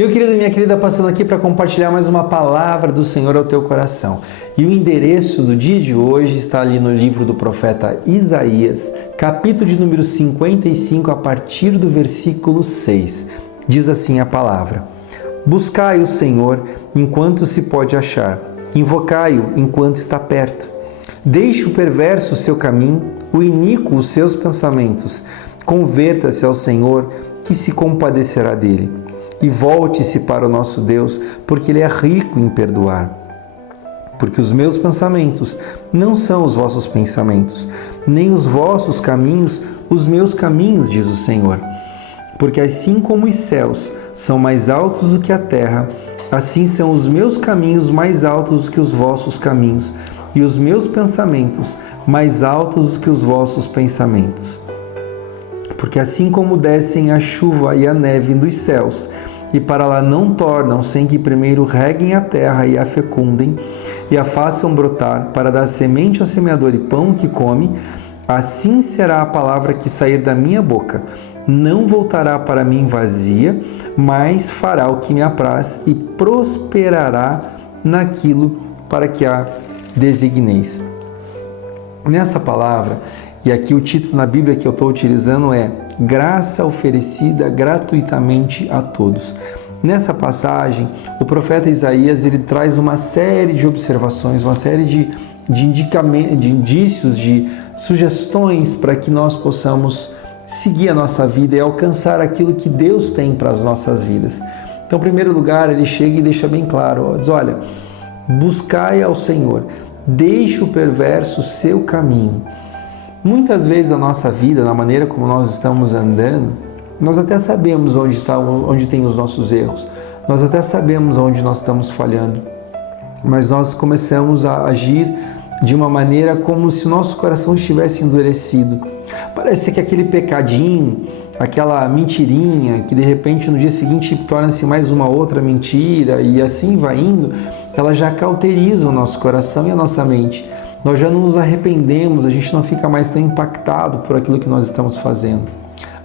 Meu querido e minha querida, passando aqui para compartilhar mais uma palavra do Senhor ao teu coração. E o endereço do dia de hoje está ali no livro do profeta Isaías, capítulo de número 55, a partir do versículo 6. Diz assim a palavra: Buscai o Senhor enquanto se pode achar, invocai-o enquanto está perto. Deixe o perverso o seu caminho, o iníquo os seus pensamentos. Converta-se ao Senhor, que se compadecerá dele. E volte-se para o nosso Deus, porque Ele é rico em perdoar. Porque os meus pensamentos não são os vossos pensamentos, nem os vossos caminhos os meus caminhos, diz o Senhor. Porque assim como os céus são mais altos do que a terra, assim são os meus caminhos mais altos do que os vossos caminhos, e os meus pensamentos mais altos do que os vossos pensamentos. Porque assim como descem a chuva e a neve dos céus, e para lá não tornam sem que primeiro reguem a terra e a fecundem, e a façam brotar, para dar semente ao semeador e pão ao que come, assim será a palavra que sair da minha boca. Não voltará para mim vazia, mas fará o que me apraz e prosperará naquilo para que a designeis. Nessa palavra, e aqui o título na Bíblia que eu estou utilizando é Graça oferecida gratuitamente a todos. Nessa passagem, o profeta Isaías ele traz uma série de observações, uma série de indícios, de sugestões para que nós possamos seguir a nossa vida e alcançar aquilo que Deus tem para as nossas vidas. Então, em primeiro lugar, ele chega e deixa bem claro, diz, olha, buscai ao Senhor, deixe o perverso seu caminho. Muitas vezes a nossa vida, na maneira como nós estamos andando, nós até sabemos onde tem os nossos erros, nós até sabemos onde nós estamos falhando, mas nós começamos a agir de uma maneira como se o nosso coração estivesse endurecido. Parece que aquele pecadinho, aquela mentirinha, que de repente no dia seguinte torna-se mais uma outra mentira e assim vai indo, ela já cauteriza o nosso coração e a nossa mente. Nós já não nos arrependemos, a gente não fica mais tão impactado por aquilo que nós estamos fazendo.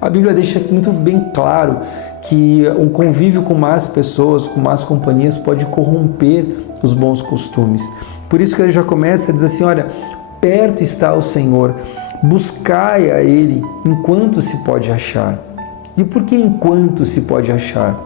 A Bíblia deixa muito bem claro que o convívio com más pessoas, com más companhias, pode corromper os bons costumes. Por isso que ele já começa a dizer assim, olha, perto está o Senhor, buscai a Ele enquanto se pode achar. E por que enquanto se pode achar?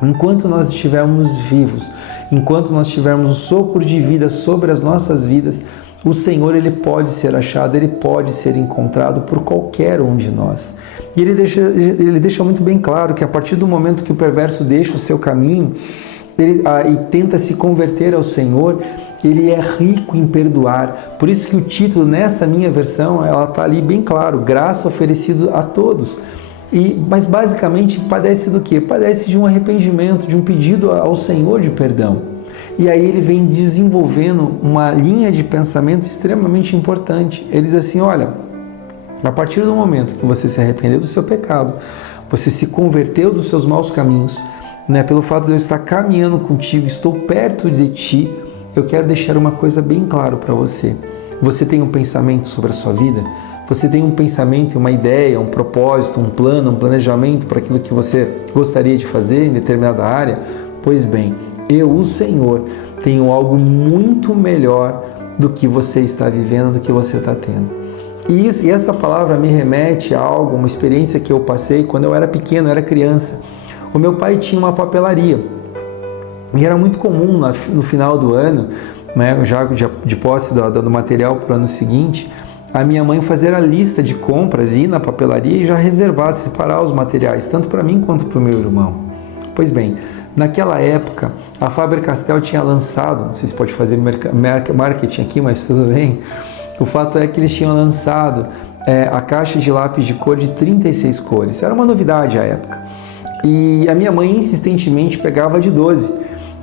Enquanto nós estivermos vivos, enquanto nós tivermos um sopro de vida sobre as nossas vidas, o Senhor ele pode ser achado, ele pode ser encontrado por qualquer um de nós. E ele deixa muito bem claro que a partir do momento que o perverso deixa o seu caminho e tenta se converter ao Senhor, ele é rico em perdoar. Por isso que o título, nessa minha versão, ela está ali bem claro, graça oferecida a todos. Mas basicamente padece do quê? Padece de um arrependimento, de um pedido ao Senhor de perdão. E aí ele vem desenvolvendo uma linha de pensamento extremamente importante. Ele diz assim, olha, a partir do momento que você se arrependeu do seu pecado, você se converteu dos seus maus caminhos, né? Pelo fato de eu estar caminhando contigo, estou perto de ti, eu quero deixar uma coisa bem clara para você. Você tem um pensamento sobre a sua vida? Você tem um pensamento, uma ideia, um propósito, um plano, um planejamento para aquilo que você gostaria de fazer em determinada área? Pois bem, eu, o Senhor, tenho algo muito melhor do que você está vivendo, do que você está tendo. E essa palavra me remete a algo, uma experiência que eu passei quando eu era pequeno, eu era criança. O meu pai tinha uma papelaria e era muito comum no final do ano, né, já de posse do material para o ano seguinte, a minha mãe fazer a lista de compras, ir na papelaria e já reservar, separar os materiais, tanto para mim quanto para o meu irmão. Pois bem, naquela época, a Faber-Castell tinha lançado, não sei se pode fazer marketing aqui, mas tudo bem, o fato é que eles tinham lançado a caixa de lápis de cor de 36 cores, era uma novidade à época, e a minha mãe insistentemente pegava de 12,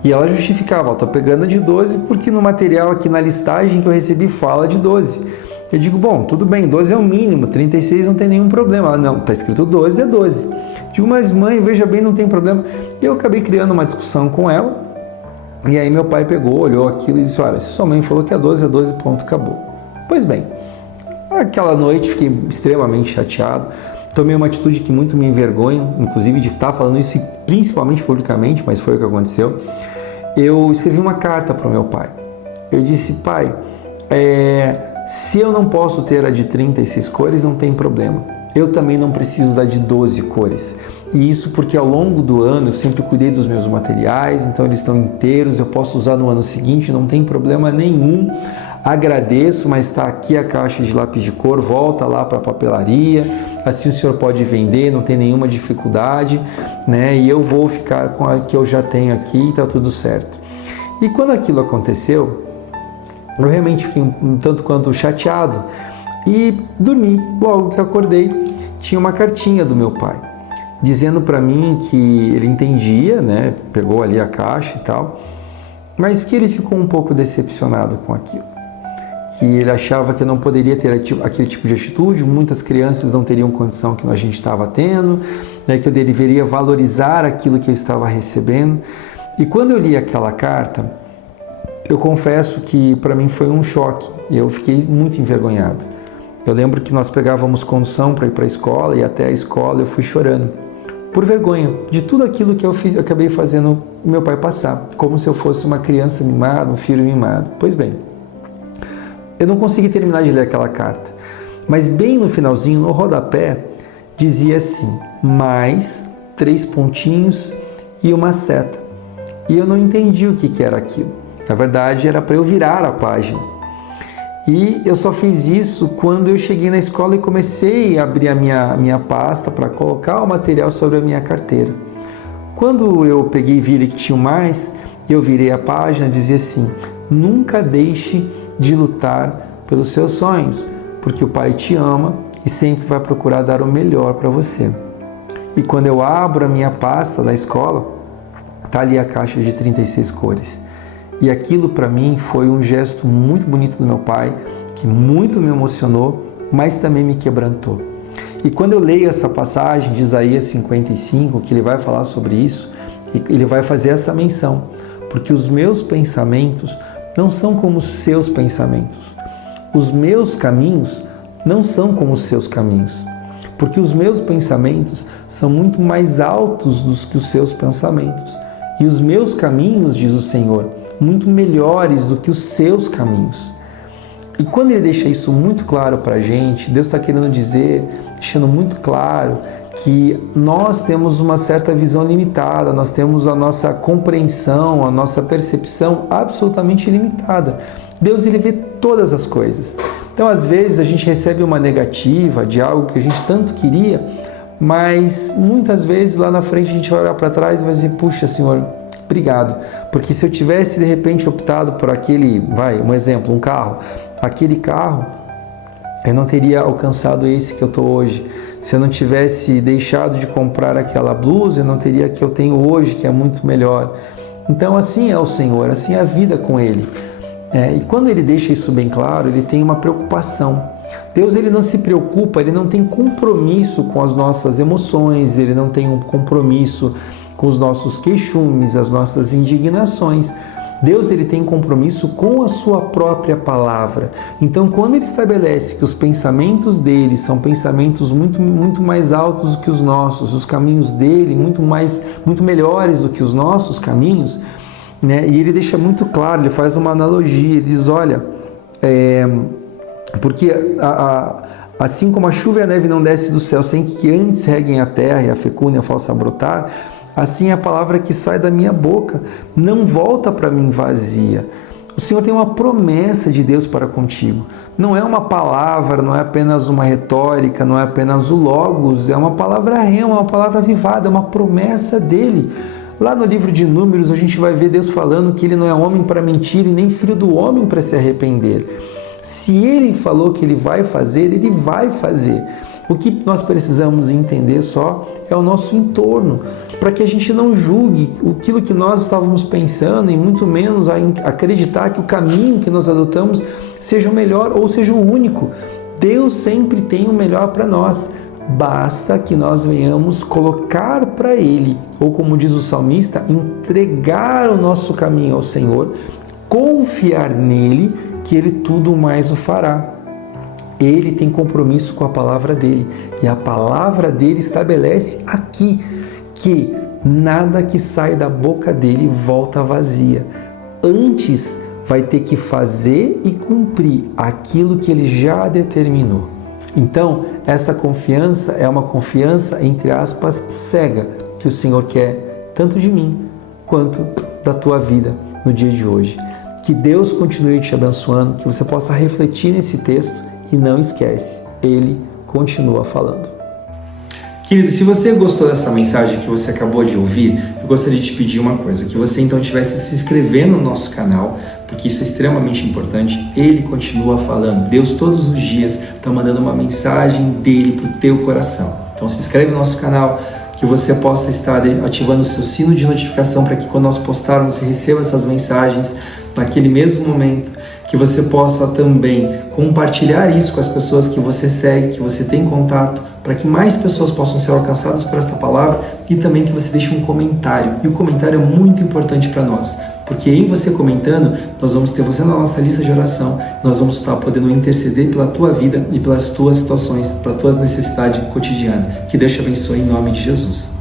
e ela justificava, estou pegando a de 12 porque no material aqui na listagem que eu recebi fala de 12. Eu digo, bom, tudo bem, 12 é o mínimo, 36 não tem nenhum problema. Ela, não, está escrito 12, é 12. Digo, mas mãe, veja bem, não tem problema. E eu acabei criando uma discussão com ela, e aí meu pai pegou, olhou aquilo e disse, olha, se sua mãe falou que é 12, ponto, acabou. Pois bem, aquela noite fiquei extremamente chateado, tomei uma atitude que muito me envergonha, inclusive de estar falando isso principalmente publicamente, mas foi o que aconteceu. Eu escrevi uma carta para o meu pai. Eu disse: pai, se eu não posso ter a de 36 cores, não tem problema. Eu também não preciso da de 12 cores. E isso porque ao longo do ano eu sempre cuidei dos meus materiais, então eles estão inteiros, eu posso usar no ano seguinte, não tem problema nenhum. Agradeço, mas está aqui a caixa de lápis de cor, volta lá para a papelaria, assim o senhor pode vender, não tem nenhuma dificuldade, né? E eu vou ficar com a que eu já tenho aqui e está tudo certo. E quando aquilo aconteceu, eu realmente fiquei um tanto quanto chateado e dormi. Logo que acordei, tinha uma cartinha do meu pai, dizendo para mim que ele entendia, né? Pegou ali a caixa e tal, mas que ele ficou um pouco decepcionado com aquilo. Que ele achava que eu não poderia ter aquele tipo de atitude, muitas crianças não teriam condição que a gente estava tendo, né, que eu deveria valorizar aquilo que eu estava recebendo. E quando eu li aquela carta, eu confesso que para mim foi um choque, e eu fiquei muito envergonhado. Eu lembro que nós pegávamos condução para ir para a escola, e até a escola eu fui chorando, por vergonha de tudo aquilo que eu acabei fazendo o meu pai passar, como se eu fosse uma criança mimada, um filho mimado. Pois bem, eu não consegui terminar de ler aquela carta, mas bem no finalzinho, no rodapé, dizia assim: mais 3 pontinhos e uma seta. E eu não entendi o que era aquilo. Na verdade, era para eu virar a página. E eu só fiz isso quando eu cheguei na escola e comecei a abrir a minha pasta para colocar o material sobre a minha carteira. Quando eu peguei e vi que tinha mais, eu virei a página, dizia assim: nunca deixe de lutar pelos seus sonhos, porque o Pai te ama e sempre vai procurar dar o melhor para você. E quando eu abro a minha pasta da escola, está ali a caixa de 36 cores. E aquilo para mim foi um gesto muito bonito do meu pai, que muito me emocionou, mas também me quebrantou. E quando eu leio essa passagem de Isaías 55, que ele vai falar sobre isso, ele vai fazer essa menção: porque os meus pensamentos não são como os seus pensamentos. Os meus caminhos não são como os seus caminhos. Porque os meus pensamentos são muito mais altos do que os seus pensamentos. E os meus caminhos, diz o Senhor, muito melhores do que os seus caminhos. E quando ele deixa isso muito claro para a gente, Deus está querendo dizer, deixando muito claro, que nós temos uma certa visão limitada, nós temos a nossa compreensão, a nossa percepção absolutamente limitada. Deus, ele vê todas as coisas. Então, às vezes, a gente recebe uma negativa de algo que a gente tanto queria, mas muitas vezes lá na frente a gente vai olhar para trás e vai dizer: puxa, Senhor, obrigado, porque se eu tivesse de repente optado por aquele, um exemplo, um carro, aquele carro, eu não teria alcançado esse que eu estou hoje. Se eu não tivesse deixado de comprar aquela blusa, eu não teria a que eu tenho hoje, que é muito melhor. Então, assim é o Senhor, assim é a vida com Ele. E quando Ele deixa isso bem claro, Ele tem uma preocupação. Deus, Ele não se preocupa, Ele não tem compromisso com as nossas emoções, Ele não tem um compromisso com os nossos queixumes, as nossas indignações. Deus, ele tem compromisso com a sua própria palavra. Então, quando ele estabelece que os pensamentos dele são pensamentos muito mais altos do que os nossos, os caminhos dele muito melhores do que os nossos caminhos, né? E ele deixa muito claro, ele faz uma analogia, ele diz: olha, porque assim como a chuva e a neve não descem do céu sem que antes reguem a terra e a fecundem e a façam brotar, assim a palavra que sai da minha boca não volta para mim vazia. O Senhor tem uma promessa de Deus para contigo. Não é uma palavra, não é apenas uma retórica, não é apenas o logos, é uma palavra rema, uma palavra avivada, é uma promessa dele. Lá no livro de Números a gente vai ver Deus falando que ele não é homem para mentir e nem filho do homem para se arrepender. Se ele falou que ele vai fazer, ele vai fazer. O que nós precisamos entender só é o nosso entorno, para que a gente não julgue aquilo que nós estávamos pensando e muito menos acreditar que o caminho que nós adotamos seja o melhor ou seja o único. Deus sempre tem o melhor para nós. Basta que nós venhamos colocar para Ele, ou como diz o salmista, entregar o nosso caminho ao Senhor, confiar nele, que Ele tudo mais o fará. Ele tem compromisso com a palavra dele. E a palavra dele estabelece aqui que nada que sai da boca dele volta vazia. Antes vai ter que fazer e cumprir aquilo que ele já determinou. Então, essa confiança é uma confiança, entre aspas, cega, que o Senhor quer tanto de mim quanto da tua vida no dia de hoje. Que Deus continue te abençoando, que você possa refletir nesse texto e não esquece, Ele continua falando. Querido, se você gostou dessa mensagem que você acabou de ouvir, eu gostaria de te pedir uma coisa, que você então estivesse se inscrevendo no nosso canal, porque isso é extremamente importante. Ele continua falando, Deus todos os dias está mandando uma mensagem dele para o teu coração. Então se inscreve no nosso canal, que você possa estar ativando o seu sino de notificação para que quando nós postarmos você receba essas mensagens naquele mesmo momento, que você possa também compartilhar isso com as pessoas que você segue, que você tem contato, para que mais pessoas possam ser alcançadas por esta palavra, e também que você deixe um comentário. E o comentário é muito importante para nós, porque em você comentando, nós vamos ter você na nossa lista de oração, nós vamos estar podendo interceder pela tua vida e pelas tuas situações, pela tua necessidade cotidiana. Que Deus te abençoe em nome de Jesus.